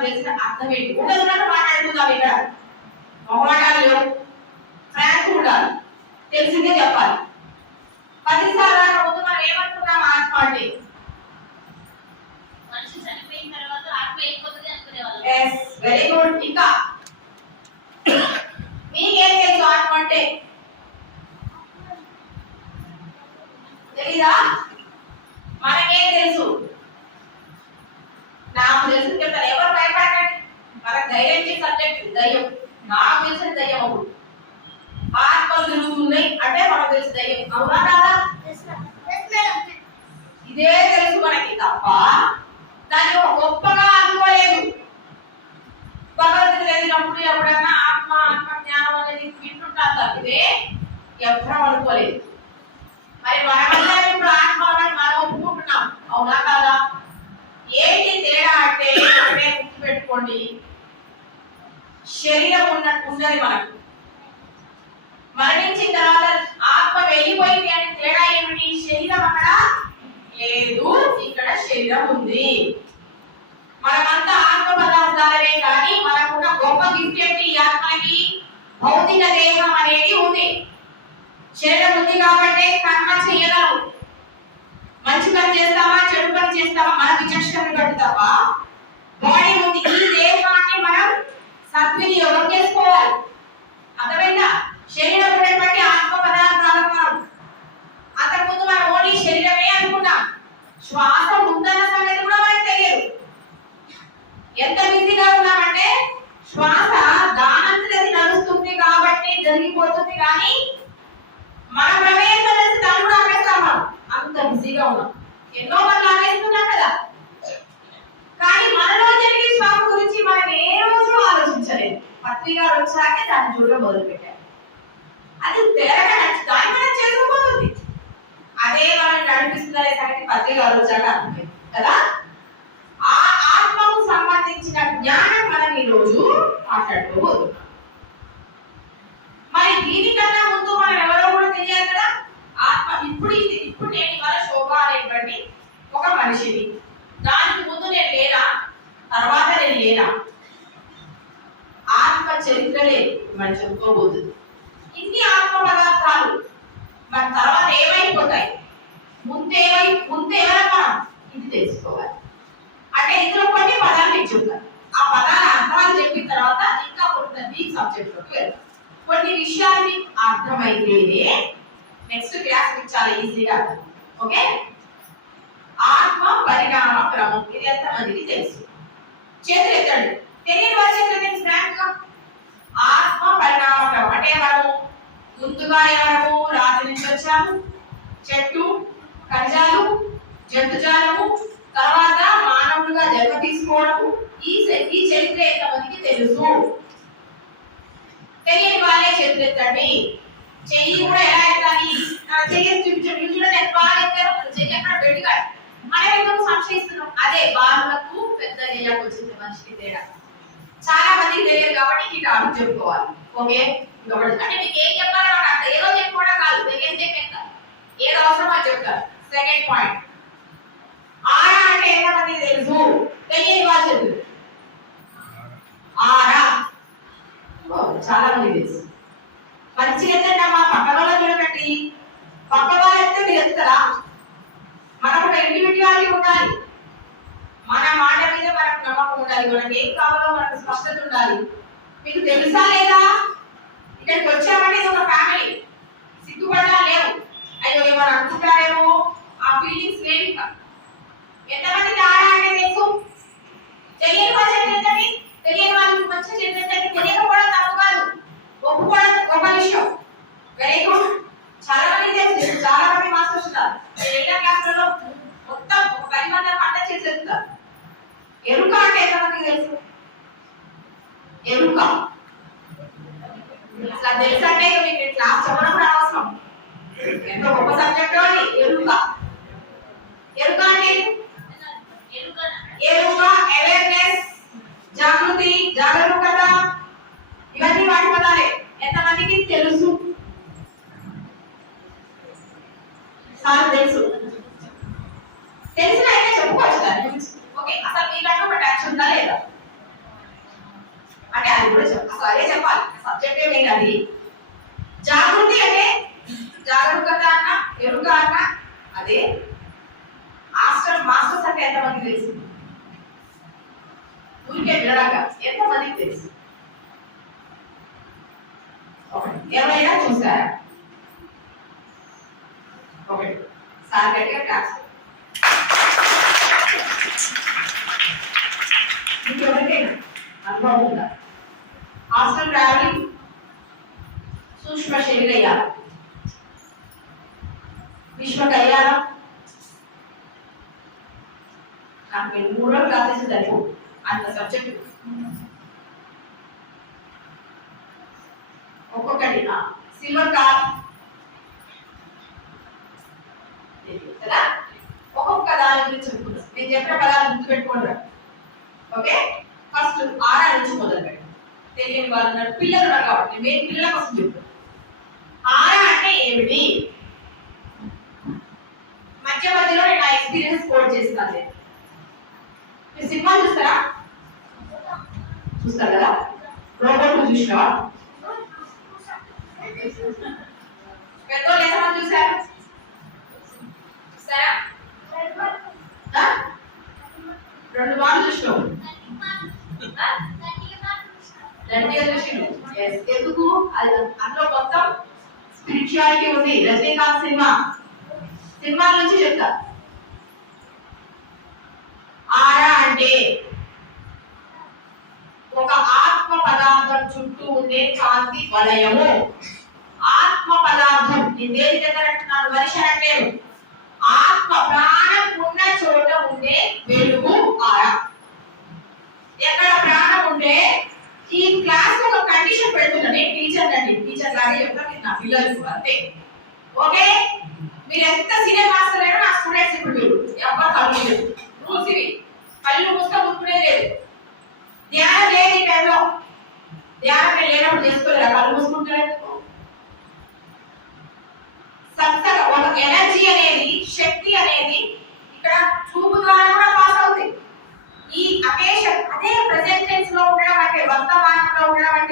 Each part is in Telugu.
మనకు తెలిసిన అర్థం ఏంటి? ఉండదున్నట్టు మాట్లాడుకుందాం ఇక్కడ. మొహమాటాలు లేవు. ఫ్రాంక్ ఉండాలి. తెలిసిందే చెప్పాలి. పదిసార్లు రాక ముందు మనం ఏమనుకున్నాం ఆత్మ అంటే మనిషి చనిపోయిన తర్వాత ఆత్మ వెళ్ళిపోతుంది అనుకునేవాళ్ళం ఎస్ వెరీ గుడ్ ఇంకా? మీకేం తెలుసు ఆత్మ అంటే? తెలీదా? మనకేం తెలుసు? నాకు తెలుసు చెప్తాను ఎవరు భయపడండి మనకు ధైర్యం ఇచ్చే సబ్జెక్ట్ దయ్యం. నాకు తెలిసిన దయ్యం అప్పుడు ఆత్మలు తిరుగుతున్నాయి అంటే మనకు తెలుసు దయ్యం. అవునా కాదా? ఇదే తెలుసు మనకి తప్ప దాన్ని ఒక గొప్పగా అనుకోలేదు. భగవద్గీత చదివినప్పుడు ఆత్మ ఆత్మ జ్ఞానం అనేది వింటుంటారు తప్పితే ఎవ్వరం అనుకోలేదు మరి మనమందరం ఇప్పుడు ఆత్మ అని మనం ఒప్పుకుంటున్నాం అవునా కాదా ఏంటి తేడా అంటే ఒకటే గుర్తుపెట్టుకోండి శరీరం ఉన్న మనకు మరణించిన తర్వాత ఆత్మ వెళ్ళిపోయింది అని తేడా ఏమిటి? శరీరం అక్కడ లేదు. ఇక్కడ శరీరం ఉంది. మనమంతా ఆత్మ పదార్థాలే కానీ మనకున్న గొప్ప గిఫ్ట్ ఏంటి ఆత్మకి భౌతిక దేహం అనేది ఉంది. శరీరం ఉంది కాబట్టి కర్మ చేయగలవు మంచి పని చేస్తావా చెడు పని చేస్తావా మన విచక్షణ తప్ప బాడీ ఉంది. ఈ దేహాన్ని మనం సద్వినియోగం చేసుకోవాలి. అర్థమైందా శరీరం ఉన్నటువంటి ఆత్మ పదార్థాలు మనం అంతకుముందు మనం ఓన్లీ శరీరమే అనుకున్నాం శ్వాస ఉందన్న సంగతి కూడా మనకు తెలియదు ఎంత బిజీగా ఉన్నామంటే శ్వాస దానంతది నడుస్తుంది కాబట్టి జరిగిపోతుంది కానీ మన ప్రమేయం తెలిసి దాన్ని కూడా ఆపేస్తాం మనం అంత బిజీగా ఉన్నాం ఎన్నో పనులు ఆపేస్తున్నాం కదా కానీ మనలో జరిగే శ్వాస గురించి మనం ఏ రోజు ఆలోచించలేదు పత్రికలు వచ్చాకే దాన్ని చూడడం మొదలు పెట్టారు అది తెలంగాణ దాని మీద మనం చేసుకుపోతుంది అదే మనం నడిపిస్తున్నారే సంగతి పత్రికలు వచ్చాక అర్థమైంది కదా? ఆ ఆత్మకు సంబంధించిన జ్ఞానం మనం ఈరోజు మాట్లాడుకోబోతున్నాం. మరి దీనికన్నా ముందు మనం ఎవరో కూడా తెలియాలి కదా? ఆత్మ ఇప్పుడు ఇది ఇప్పుడు నేను ఇవాళ శోభ అనేటువంటి ఒక మనిషిని. దానికి ముందు నేను లేనా? తర్వాత నేను లేనా? ఆత్మ చరిత్రలే మనం చెప్పుకోబోతుంది. ఇన్ని ఆత్మ పదార్థాలు మన తర్వాత ఏమైపోతాయి? ముందేమై ముందేమైనా మనం ఇది తెలుసుకోవాలి. అంటే ఇందులో కొన్ని పదాలు నేను చెప్తాను. ఆ పదాల అర్థాలు చెప్పిన తర్వాత ఇంకా కొంత డీప్ సబ్జెక్ట్లోకి వెళ్తాం కొన్ని విషయాలు మీకు అర్థమైతేనే నెక్స్ట్ క్లాస్ మీకు చాలా ఈజీగా ఓకే ఆత్మ పరిణామ క్రమం ఇది ఎంత మందికి తెలుసు. చేతులు ఎత్తండి తెలియని వారి చేతులు ఎత్తండి ఫ్రాంక్గా ఆత్మ పరిణామ క్రమం అంటే మనము ముందుగా ఎవరము రాత్రి నుంచి వచ్చాము. చెట్టు ఖనిజాలు జంతుజాలము తర్వాత మానవులుగా జన్మ తీసుకోవడము. ఈ ఈ చరిత్ర ఎంతమందికి తెలుసు? తెలియని వాళ్ళే చరిత్ర ఎత్తండి. చెయ్యి కూడా ఎలా ఎత్తాలి? చెయ్యి చూపించండి. చూడండి ఎంత బాగా ఎత్తారు చెయ్యి అక్కడ పెట్టిగా మనం ఎందుకు సంశయిస్తున్నాం? అదే బాలులకు పెద్ద చెయ్యకు వచ్చింది మనిషికి తేడా. చాలా మందికి తెలియదు కాబట్టి ఈ టాపిక్ చెప్పుకోవాలి. ఓకే? ఇంకొకటి అంటే మీకు ఏం చెప్పాలో నాకు అర్థం. ఏదో చెప్పుకోవడం కాదు. తెలియదు చెప్తారు ఏదో అవసరమో చెప్తారు. సెకండ్ పాయింట్ ఆరా అంటే ఎంతమందికి తెలుసు? తెలియని వాళ్ళు ఆరా. చాలా మంది తెలుసు. మంచిగా ఎత్తండి అమ్మా పక్క వాళ్ళ చూడకండి. పక్క వాళ్ళు ఎత్తే మీరు ఎత్తారా మనకు ఇండివిజువాలిటీ ఉండాలి. మన మాట మీద మనకు నమ్మకం ఉండాలి. మనకి ఏం కావాలో ఉండాలి మీకు తెలుసా లేదా? ఇక్కడికి వచ్చామంటే ఇది ఒక ఫ్యామిలీ సిగ్గుపడ్డా లేవు. అయ్యో ఏమని అనుకుంటారేమో? ఆ ఫీలింగ్స్ లేవు ఇక. ఎంతమందికి ఆడ అంటే తెలుసు? తెలియని వాళ్ళు చెప్పండి తెలియని వాళ్ళు మంచిగా చెప్పండి తెలియకపోవడం తప్పు కాదు. ఒప్పుకోవడం గొప్ప విషయం. వెరీ గుడ్ చాలా మంది తెలుసు. చాలా మంది మాస్టర్స్ ఉన్నారు. ఏడో క్లాసులలో మొత్తం ఒక పది మంది పంట చేసేస్తారు ఎరుక అంటే ఎంతమందికి తెలుసు? ఎరుక. ఇట్లా తెలుసు అంటే మీకు ఇట్లా చెప్పడం కూడా అవసరం. ఎంతో గొప్ప సబ్జెక్ట్ అని ఎరుక. ఎరుక అంటే ఎరుక అవేర్నెస్ జాగృతి జాగరూకత. ఇవన్నీ వాటి పదాలే. ఎంతమందికి తెలుసు? సార్ తెలుసు. తెలిసిన అయితే చెప్పుకోవచ్చు దాని గురించి. ఓకే అసలు మీకంటూ ఒక ట్యాక్స్ ఉందా లేదా? కూడా చెప్ప అసలు అదే చెప్పాలి సబ్జెక్ట్ ఏమే అది జాగృతి అంటే జాగరూకత అన్న ఎరుక అన్న అదే మాస్టర్ మాస్టర్స్ అంటే ఎంతమంది తెలుసు? ఊరికే వినడంగా ఎంతమందికి తెలుసు? ఒకటి. ఎవరైనా చూసారా? ఒకటి. సార్ గట్టిగా క్లాస్ మీకు ఎవరికైనా అనుభవం ఉందా? హాస్టల్ ట్రావెలింగ్ సూక్ష్మ శరీరయ్య విశ్వ కళ్యాణం నాకు నేను మూడో క్లాసెస్ చదువు అంత సబ్జెక్ట్ ఒక్కొక్కటి. సిల్వర్ కార్ కదా ఒక్కొక్క దాని గురించి చెప్పుకుందాం. నేను చెప్పిన పదాలు గుర్తుపెట్టుకుంటాను ఓకే? ఫస్ట్ ఆరా నుంచి మొదలు పెట్టండి తెలియని వాళ్ళు ఉన్నారు పిల్లలు ఉన్నారు కాబట్టి మేము పిల్లల కోసం చెప్తాం ఆరా అంటే ఏమిటి మధ్య మధ్యలో నేను నా ఎక్స్పీరియన్స్ కోడ్ చేస్తాను నేను. మీరు సినిమా చూస్తారా చూస్తారు కదా రోబోట్ చూసినావా పెద్దోళ్ళు ఎంతమంది చూసారు చూసారా ఆ? రెండు మార్లు చూసినావు ఆ? గట్టిగా ఎందుకు? అందులో మొత్తం స్పిరిచువాలిటీ ఉంది. రజనీకాంత్ సినిమా. సినిమా నుంచి చెప్తా. ఆరా అంటే ఒక ఆత్మ పదార్థం చుట్టూ ఉండే కాంతి వలయము. ఆత్మ పదార్థం. నేను దేని దగ్గర అంటున్నాను? మనిషి అంటే ఆత్మ ప్రాణం ఉన్న చోట ఉండే వెలుగు ఆరా. ఎక్కడ ప్రాణం ఉంటే క్లాస్లో ఒక కండిషన్ పెడుతున్నా నేను టీచర్ అండి టీచర్ లాగే చెప్తా మీరు నా పిల్లలు అంతే. ఓకే? మీరు ఎంత సీనియర్ మాస్టర్ అయినా నా స్టూడెంట్స్ ఇప్పుడు మీరు. ఎవరు కళ్ళు లేదు రూల్స్ ఇవి. కళ్ళు పుస్తకం ముట్టుకునే లేదు. ధ్యానం లేదు ఈ టైంలో ధ్యానం లేనప్పుడు చేసుకోలేరా? కళ్ళు మూసుకుంటారు? సత్సంగ ఒక ఎనర్జీ అనేది శక్తి అనేది ఇక్కడ చూపు ద్వారా కూడా పాస్ అవుతుంది ఈ అపేష అదే ప్రెసెంట్ టెన్స్లో ఉండడం అంటే వర్తమానంలో ఉండడం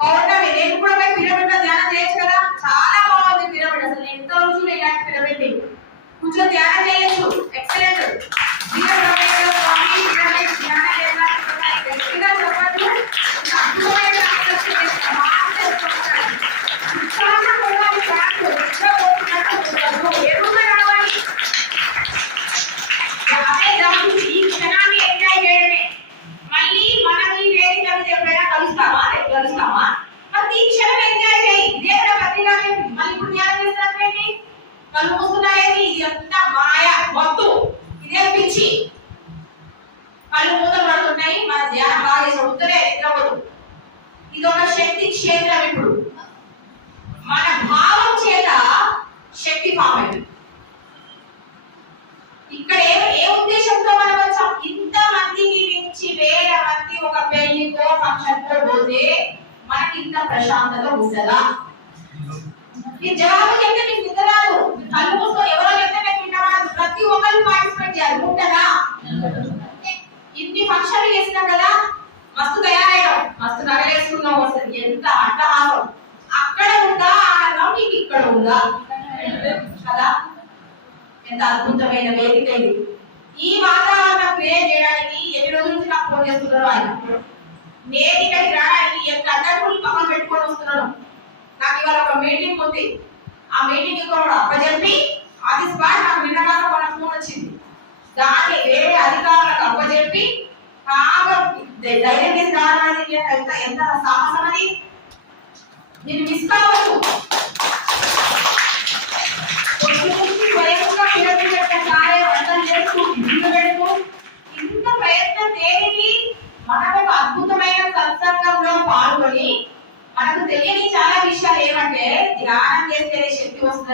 పౌర్ణమి నేను కూడా పోయి పిరమిడ్లో ధ్యానం చేయొచ్చు కదా? చాలా బాగుంది పిరమిడ్. అసలు నేను ఎంతో రోజులు ఇలాంటి పిరమిడ్ కూర్చొని ధ్యానం చేయొచ్చు. ఎక్సలెంట్ అదే దాని ఈ క్షణాన్ని ఎంజాయ్ చేయడమే మళ్ళీ మనం ఈ వేదిక మీద ఎప్పుడైనా కలుస్తామా రేపు కలుస్తామా మరి ఈ క్షణం ఎంజాయ్ చేయి ఇదే కూడా ప్రతిగానే మళ్ళీ ఇప్పుడు ధ్యానం చేస్తున్నట్లేంటి కళ్ళు మూసుకున్నారేంటి ఇది అంతా మాయ వద్దు ఇదే పిచ్చి కళ్ళు మూతలు పడుతున్నాయి మన ధ్యానం బాగా చేసి ఉత్తరే నిద్రపోదు ఇది ఒక శక్తి క్షేత్రం ఇప్పుడు మన భావం చేత శక్తి ఫామ్ అయింది ఇక్కడ ఏ ఏ ఉద్దేశంతో మనం వచ్చాం ఇంత మందికి మించి వేల మంది ఒక పెళ్ళికో ఫంక్షన్ కో పోతే మనకి ఇంత ప్రశాంతత ఉంటుందా ఈ జవాబు చెప్తే మీకు నిద్ర రాదు. కళ్ళు మూసుకో ఎవరో చెప్తే మీకు వింటారా ప్రతి ఒక్కరు పార్టిసిపేట్ చేయాలి. ఉంటారా ఇన్ని ఫంక్షన్లు చేసినాం కదా మస్తు తయారయ్యాం. మస్తు నగలేసుకున్నాం అసలు. ఎంత అట్టహాసం. అక్కడ ఉందా? ఆనందం నీకు ఇక్కడ ఉందా? కదా? ఎంత అద్భుతమైన వేదిక ఇది. ఈ వాతావరణం క్రియేట్ చేయడానికి ఎన్ని రోజుల నుంచి నాకు ఫోన్ చేస్తున్నారు ఆయన? నేను ఇక్కడికి రావడానికి ఎంత అడ్డంకులు పక్కన పెట్టుకొని వస్తున్నాను. నాకు ఒక మీటింగ్ ఉంది. ఆ మీటింగ్ కూడా అప్పజెప్పి అది స్పాట్ నాకు నిన్నగాక మన ఫోన్ వచ్చింది. దాన్ని వేరే అధికారులకు అప్పజెప్పి బాగా ధైర్యం చేసి రావడానికి ఎంత ఎంత సాహసం అని నేను మిస్ కావచ్చు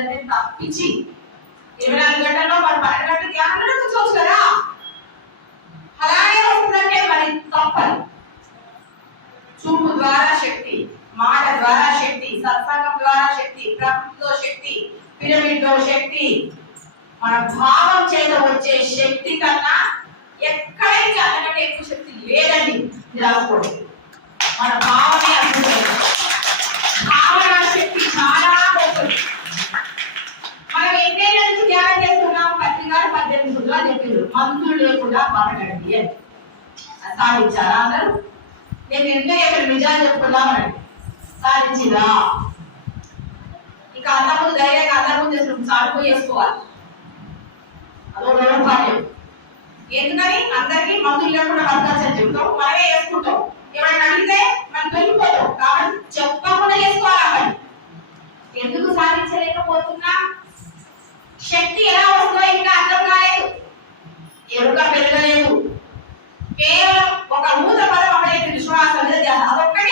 శక్తి తప్పించి ఇరవై నాలుగు గంటల్లో మరి పన్నెండు గంటలు ధ్యానంలో కూర్చోవచ్చు కదా అలాగే వస్తుందంటే మరి తప్పదు. చూపు ద్వారా శక్తి మాట ద్వారా శక్తి సత్సంగం ద్వారా శక్తి ప్రకృతితో శక్తి పిరమిడ్లో శక్తి మన భావం చేత వచ్చే శక్తి కన్నా ఎక్కడైతే అంతకంటే ఎక్కువ శక్తి లేదని రాసుకోండి మన భావమే అద్భుతం సాధించారా అన్నారు? నేను ఎందుకు ఇక్కడ నిజాలు చెప్పుకుందామని సాధించిందా? ఇక అందరూ ధైర్యంగా అందరూ చేసిన సాగు చేసుకోవాలి. అదో దౌర్భాగ్యం ఎందుకని? అందరికీ మందులు లేకుండా వర్గాల్సిన చెప్తాం. మనమే వేసుకుంటాం ఎవరైనా అడిగితే మనం వెళ్ళిపోతాం కాబట్టి చెప్పకుండా చేసుకోవాలి పని ఎందుకు సాధించలేకపోతున్నా? శక్తి ఎలా వస్తుందో ఇంకా అర్థం కాలేదు. ఎరుక పెరగలేదు. కేవలం ఒక నూతన పదం అమలైన విశ్వాసం మీద అదొక్క